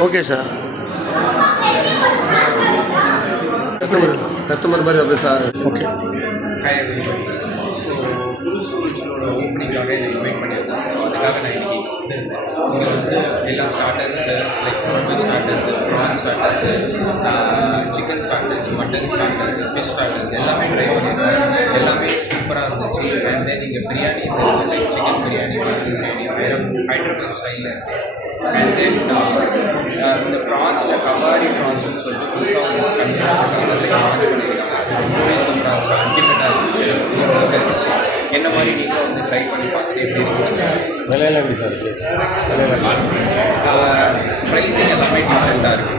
Okay, sir. Customer bari apdi sir. Okay. Hi everybody. So Bruce Willisோட ஓப்பனிங்காக என்ன invite பண்ணியிருந்தாங்க. So அதுக்காக நான் இன்னைக்கு வந்திருந்தேன். இங்கே வந்து எல்லா starters like non veg starters, prawn starters, chicken starters, mutton starters, fish starters எல்லாமே ட்ரை பண்ணியிருந்தேன். எல்லாமே சூப்பராக இருந்துச்சு. அண்ட் தென் இங்கே பிரியாணிஸ் இருக்குது, like chicken biryani, mutton biryani, வேறு ஹைதராபாத் ஸ்டைலில் இருக்குது. அண்ட் தென் இந்த ப்ரான்ஸில் கபாடி ப்ரான்ஸ்னு சொல்லிட்டு புதுசாக வந்து கன்செப்ட் லைக் லான்ச் பண்ணியிருக்காங்க. அது ரொம்பவே சூப்பராக இருந்துச்சு, அல்டிமேட்டாக இருந்துச்சு. என்ன மாதிரி நீங்களும் வந்து ட்ரை பண்ணி பார்த்துட்டு எப்படி இருந்துச்சு? விலையில எப்படி சார் இருக்குது? ப்ரைஸிங் எல்லாமே டீசெண்டாக இருக்குது.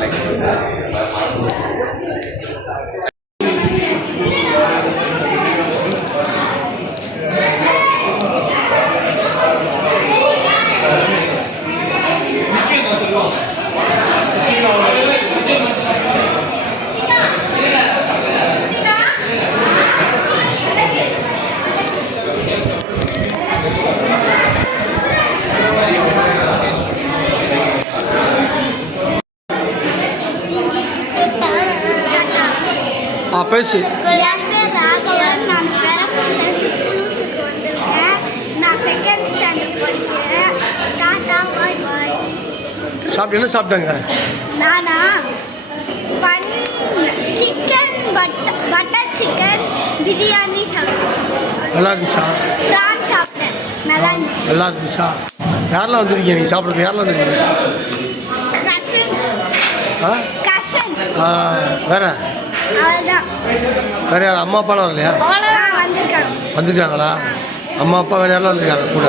லைக் பேசு. சாப்பிட்டு என்ன சாப்பிட்டாங்க? நானா சிக்கன் பட்டர் சிக்கன் பிரியாணி சாப்பிட்டேன். நல்லா இருந்துச்சா? ப்ரான் சாப்பிட்டேன். நல்லா இருந்துச்சு. நல்லா இருந்துச்சா? யாரெல்லாம் வந்துருக்கீங்க நீங்கள் சாப்பிட்றதுக்கு? யாரெல்லாம் வந்துருக்கீங்க? கசன். வேற அவ்வளோதான். வேற யாரும் அம்மா அப்பாலாம் வரலையா? வந்திருக்காங்க. வந்திருக்காங்களா? அம்மா அப்பா வேற யாரெல்லாம் வந்திருக்காங்க கூட?